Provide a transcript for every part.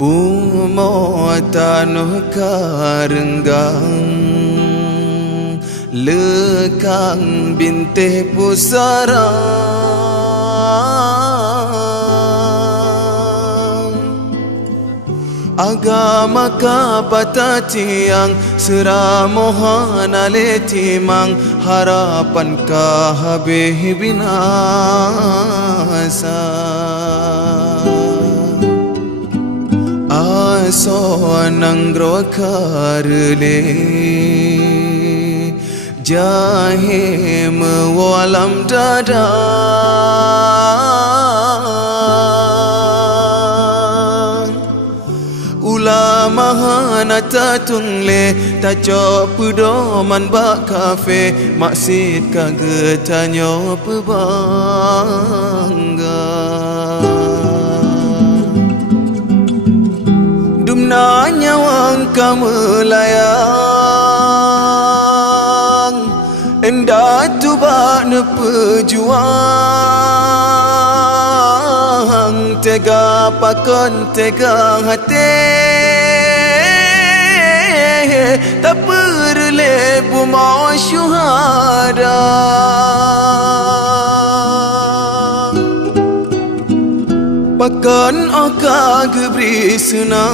Bumo tanuh karenggang lekang bintih pusara agama kapata tiang seramohan aletimang harapan kahabih binasa aso nanggro karele jahe mewalam dada ulama hanata tungle taco pedoman bak kafe maksid kagetanyo pebangga dumna nyawang kamelayang endah tu bak ne pejuang tega pakon tega hati tak perle bumau syuhada pakon oka gebri senang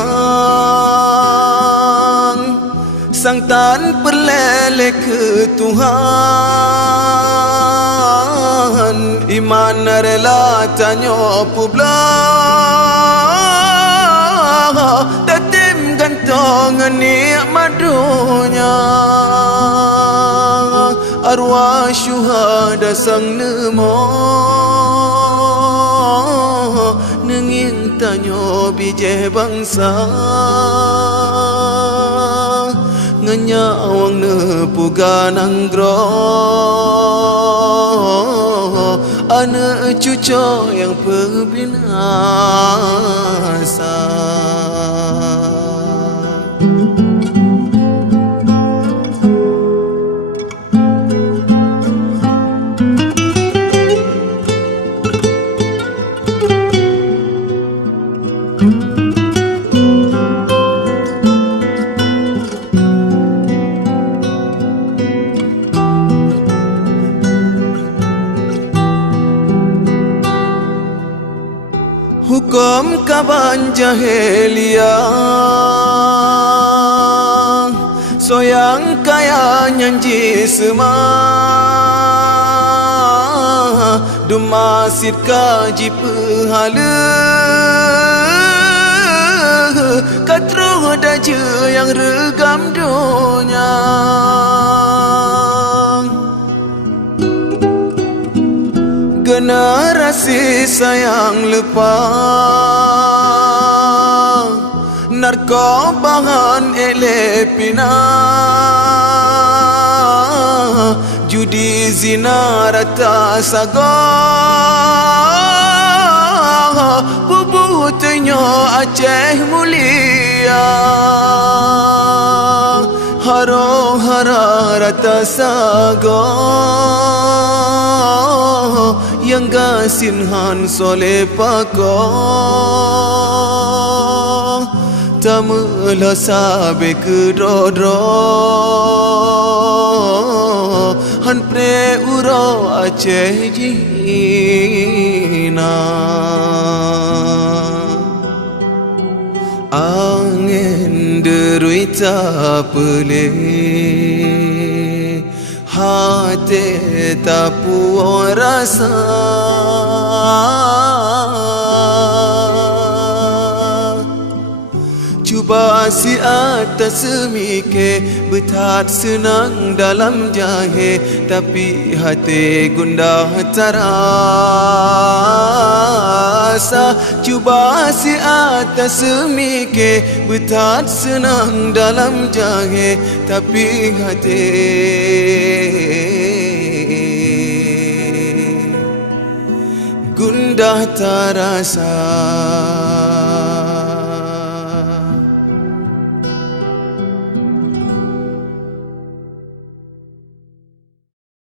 sang tan perlele ke Tuhan iman rela tanyo publah datim gantongan nikmat dunia arwah syuhada sang nemo nenging tanyo bijeh bangsa nganyawang nepugan anggro anak cucu yang pembinasa hukum kaban jahelia soyang kaya nyanji sema dumasit kaji pehala katruh daja yang regam dunia generasi sayang lupa narkobahan elepina judi zina rata saga bubutunya Aceh mulia haro hara rata saga yang gasinhan soleh pako tamulah sabe kedodro han pre uro Aceh jina angin deruita pele hati tak puas rasa cuba si atas semike betat senang dalam jahe tapi hati gundah terasa cuba si atas semike betat senang dalam jahe tapi hati gundah terasa